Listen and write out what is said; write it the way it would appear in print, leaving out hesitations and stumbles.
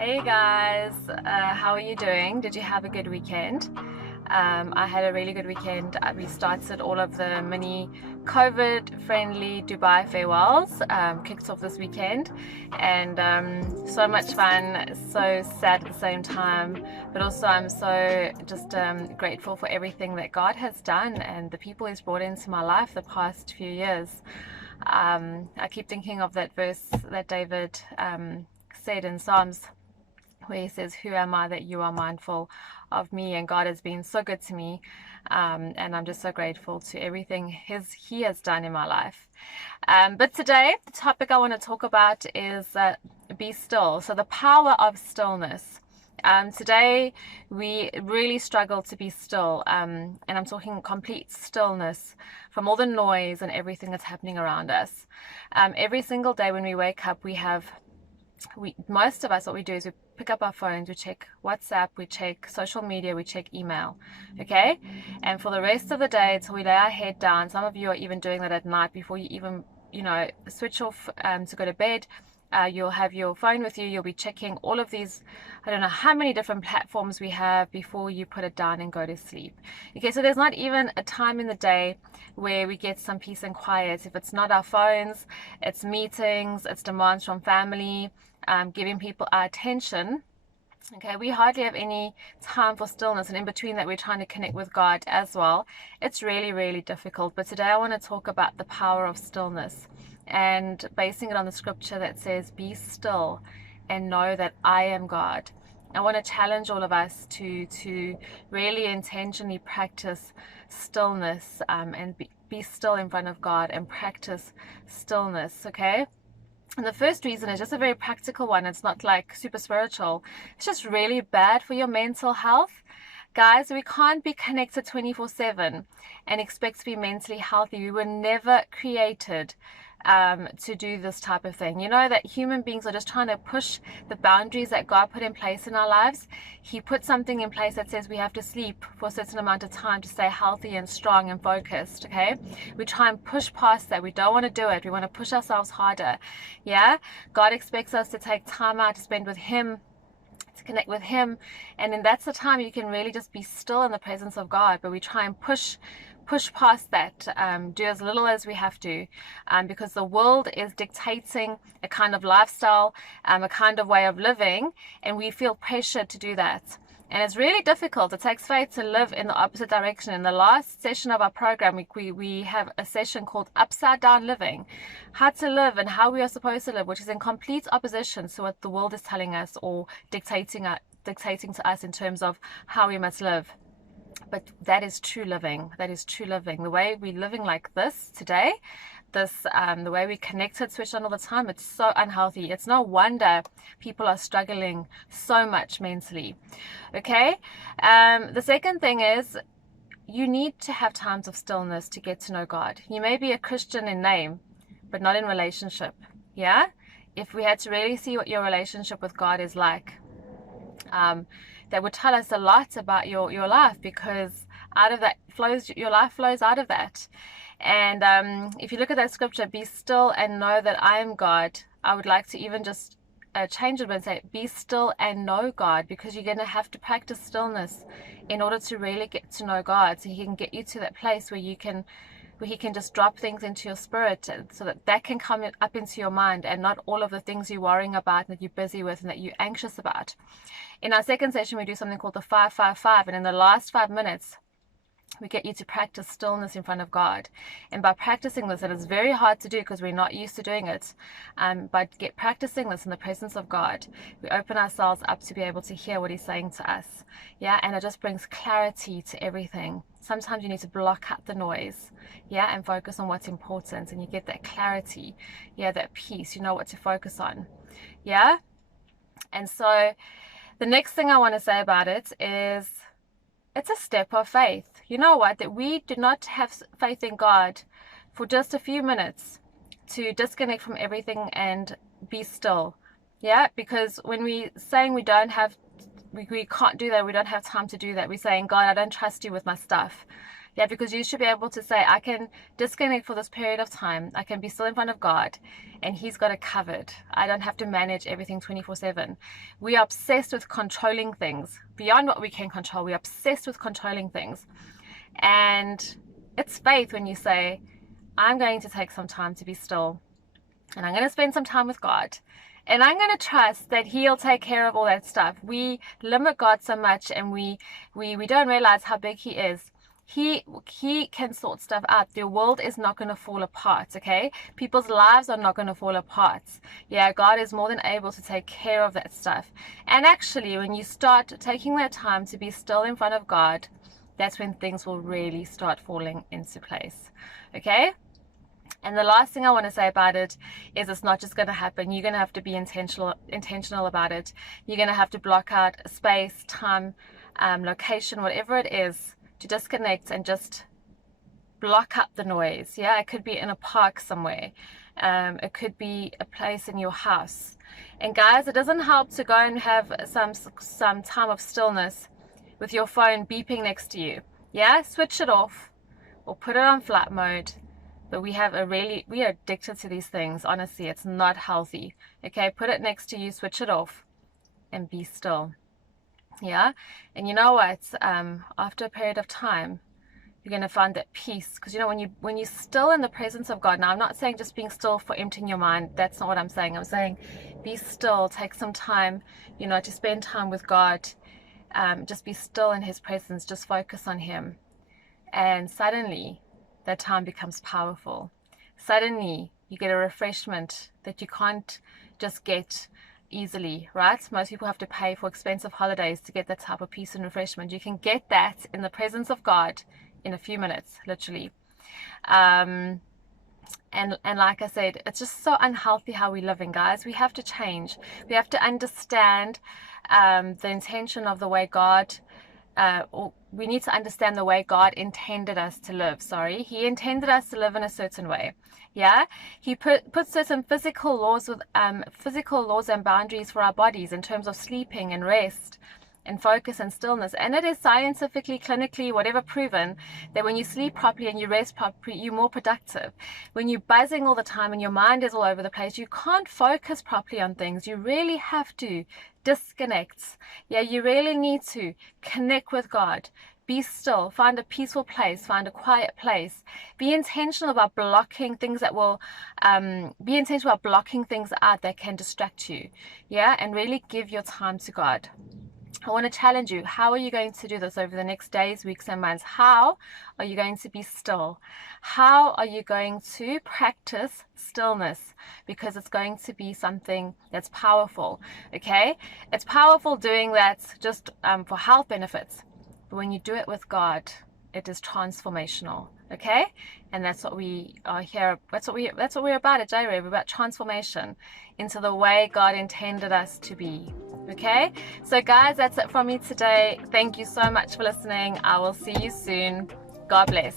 Hey guys, how are you doing? Did you have a good weekend? I had a really good weekend. We started all of the mini COVID-friendly Dubai farewells, kicked off this weekend, and so much fun, so sad at the same time, but also I'm so just grateful for everything that God has done and the people He's brought into my life the past few years. I keep thinking of that verse that David said in Psalms, where he says, "Who am I that you are mindful of me?" And God has been so good to me, and I'm just so grateful to everything He has done in my life. But today, the topic I want to talk about is be still. So the power of stillness. Today, we really struggle to be still, and I'm talking complete stillness from all the noise and everything that's happening around us. Every single day when we wake up, most of us, what we do is we pick up our phones, we check WhatsApp, we check social media, we check email, okay? And for the rest of the day, until we lay our head down, some of you are even doing that at night before you even, switch off to go to bed. You'll have your phone with you, you'll be checking all of these, I don't know how many different platforms we have before you put it down and go to sleep. Okay, so there's not even a time in the day where we get some peace and quiet. If it's not our phones, it's meetings, it's demands from family, giving people our attention. Okay, we hardly have any time for stillness, and in between that, we're trying to connect with God as well. It's really, really difficult. But today, I want to talk about the power of stillness and basing it on the scripture that says, "Be still and know that I am God." I want to challenge all of us to really intentionally practice stillness, and be still in front of God and practice stillness, okay? And the first reason is just a very practical one. It's not like super spiritual. It's just really bad for your mental health. Guys, we can't be connected 24/7 and expect to be mentally healthy. We were never created to do this type of thing. You know that human beings are just trying to push the boundaries that God put in place in our lives. He put something in place that says we have to sleep for a certain amount of time to stay healthy and strong and focused, okay? We try and push past that. We don't want to do it. We want to push ourselves harder, yeah? God expects us to take time out to spend with Him, to connect with Him, and then that's the time you can really just be still in the presence of God. But we try and push past that, do as little as we have to, because the world is dictating a kind of lifestyle, a kind of way of living, and we feel pressured to do that. And it's really difficult. It takes faith to live in the opposite direction. In the last session of our program, we have a session called Upside Down Living, how to live and how we are supposed to live, which is in complete opposition to what the world is telling us or dictating to us in terms of how we must live. But that is true living. That is true living. The way we're living like this today, the way we connected, switched on all the time, it's so unhealthy. It's no wonder people are struggling so much mentally. Okay. The second thing is you need to have times of stillness to get to know God. You may be a Christian in name, but not in relationship. Yeah. If we had to really see what your relationship with God is like, that would tell us a lot about your life, because out of that flows, your life flows out of that. And if you look at that scripture, "Be still and know that I am God," I would like to even just change it and say, "Be still and know God," because you're going to have to practice stillness in order to really get to know God, so He can get you to that place where He can just drop things into your spirit, so that can come up into your mind, and not all of the things you're worrying about and that you're busy with and that you're anxious about. In our second session, we do something called the 5-5-5, and in the last 5 minutes, we get you to practice stillness in front of God. And by practicing this, it is very hard to do because we're not used to doing it. By practicing this in the presence of God, we open ourselves up to be able to hear what He's saying to us. Yeah, and it just brings clarity to everything. Sometimes you need to block out the noise, yeah, and focus on what's important, and you get that clarity, yeah, that peace. You know what to focus on, yeah. And so the next thing I want to say about it is it's a step of faith. You know what? That we do not have faith in God for just a few minutes to disconnect from everything and be still. Yeah, because when we're saying we can't do that, we don't have time to do that, we're saying, "God, I don't trust you with my stuff." Yeah, because you should be able to say, I can disconnect for this period of time. I can be still in front of God, and He's got it covered. I don't have to manage everything 24/7. We are obsessed with controlling things beyond what we can control. We're obsessed with controlling things. And it's faith when you say, I'm going to take some time to be still, and I'm going to spend some time with God. And I'm going to trust that He'll take care of all that stuff. We limit God so much, and we don't realize how big He is. He can sort stuff out. The world is not going to fall apart, okay? People's lives are not going to fall apart. Yeah, God is more than able to take care of that stuff. And actually, when you start taking that time to be still in front of God, that's when things will really start falling into place, okay? And the last thing I want to say about it is it's not just going to happen. You're going to have to be intentional about it. You're going to have to block out space, time, location, whatever it is, to disconnect and just block up the noise. Yeah, it could be in a park somewhere. It could be a place in your house. And guys, it doesn't help to go and have some time of stillness with your phone beeping next to you. Yeah, switch it off or put it on flight mode. But we are addicted to these things. Honestly, it's not healthy. Okay, put it next to you, switch it off, and be still. Yeah, and you know what? After a period of time, you're going to find that peace. Because you know, when you're still in the presence of God. Now, I'm not saying just being still for emptying your mind. That's not what I'm saying. I'm saying be still. Take some time, you know, to spend time with God. Just be still in His presence. Just focus on Him, and suddenly that time becomes powerful. Suddenly you get a refreshment that you can't just get easily, right? Most people have to pay for expensive holidays to get that type of peace and refreshment. You can get that in the presence of God in a few minutes, literally. And like I said, it's just so unhealthy how we're living, guys. We have to change. We have to understand the intention of the way God we need to understand the way God intended us to live. He intended us to live in a certain way. Yeah, He put certain physical laws and boundaries for our bodies in terms of sleeping and rest and focus and stillness. And it is scientifically, clinically, whatever, proven that when you sleep properly and you rest properly, you're more productive. When you're buzzing all the time and your mind is all over the place, you can't focus properly on things. You really have to disconnect. Yeah, you really need to connect with God. Be still, find a peaceful place, find a quiet place. Be intentional about blocking things that will, be intentional about blocking things out that can distract you. Yeah, and really give your time to God. I want to challenge you. How are you going to do this over the next days, weeks, and months? How are you going to be still? How are you going to practice stillness? Because it's going to be something that's powerful, okay? It's powerful doing that just for health benefits. But when you do it with God, it is transformational, okay? And that's what we are here. That's what we're about at Jrev. We're about transformation into the way God intended us to be. Okay, so guys, that's it from me today. Thank you so much for listening. I will see you soon. God bless.